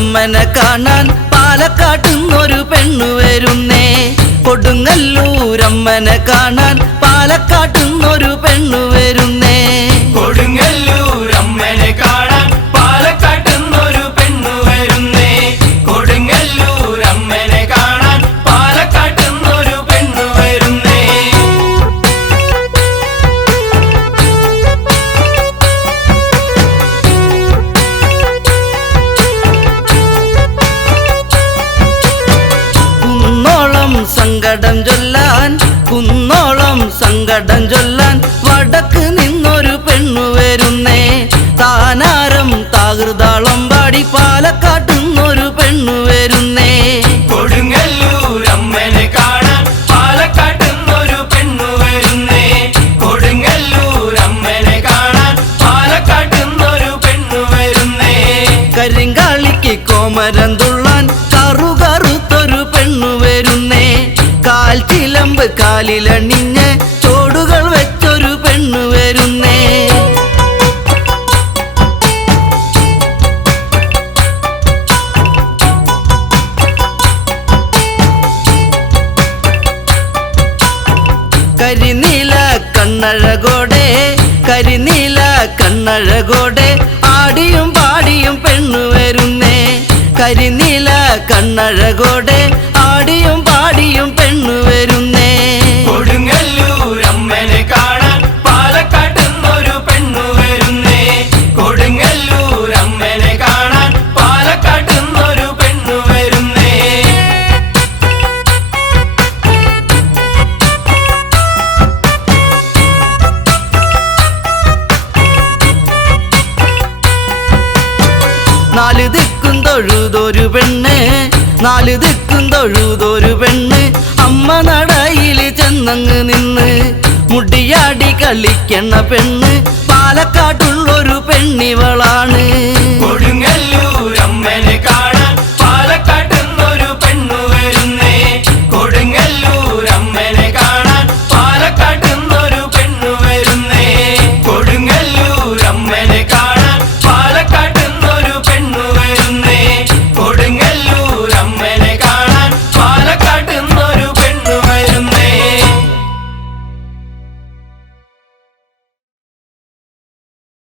കൊടുങ്ങല്ലൂരമ്മനെ കാണാൻ പാലക്കാട്ടുന്നൊരു പെണ്ണു വരുന്നേ. കൊടുങ്ങല്ലൂരമ്മനെ കാണാൻ പാലക്കാട്ടുന്നൊരു പെണ്ണു വരുന്നേ. കൊടുങ്ങല്ലൂരമ്മനെ കാണാൻ പാലക്കാട്ടുന്നൊരു പെണ്ണു വരുന്നേ. കൊടുങ്ങല്ലൂരമ്മനെ കാണാൻ പാലക്കാട്ടുന്നൊരു പെണ്ണു വരുന്നേ. സങ്കടം ചൊല്ലാൻ കുന്നോളം സങ്കടം ചൊല്ലാൻ വടക്ക് നിന്നൊരു പെണ്ണു വരുന്നേ. താനാരം താകൃതാളം പാടി പാലക്കാട്ടുന്നൊരു പെണ്ണു വരുന്നേ. കൊടുങ്ങല്ലൂരമ്മനെ കാണാൻ പാലക്കാട്ടുന്നൊരു പെണ്ണു വരുന്നേ. കൊടുങ്ങല്ലൂരമ്മനെ കാണാൻ പാലക്കാട്ടുന്നൊരു പെണ്ണു വരുന്നേ. കരിങ്കാളിക്ക് കോമരം തുള്ളാൻ കറുകറുത്തൊരു പെണ്ണു വരുന്നേ. കാൽ ചിലമ്പ് കാലിലണിഞ്ഞ് ചോടുകൾ വെച്ചൊരു പെണ്ണു വരുന്നേ. കരിനീല കണ്ണഴകോടെ കരിനീല കണ്ണഴകോടെ ആടിയും പാടിയും പെണ്ണു വരുന്നേ. കരിനീല കണ്ണഴകോടെ ആടിയും പാടിയും പെണ്ണു വരുന്നേ. കൊടുങ്ങല്ലൂരമ്മനെ കാണാൻ പാലക്കാട്ടുന്നൊരു പെണ്ണു വരുന്നേ. കൊടുങ്ങല്ലൂരമ്മനെ കാണാൻ പാലക്കാട്ടുന്നൊരു പെണ്ണു വരുന്നേ. നാല് ദിക്കും തൊഴുതൊരു പെണ്ണ് നാല് ദിക്കും തൊഴുതൊരു പെണ്ണ് അമ്മ നടയില് ചെന്നങ്ങ് നിന്ന് മുടിയാടി കളിക്കണ പെണ്ണ് പാലക്കാട്ടുള്ളൊരു പെണ്ണിവളാണ്. കൊടുങ്ങല്ലൂരമ്മനെ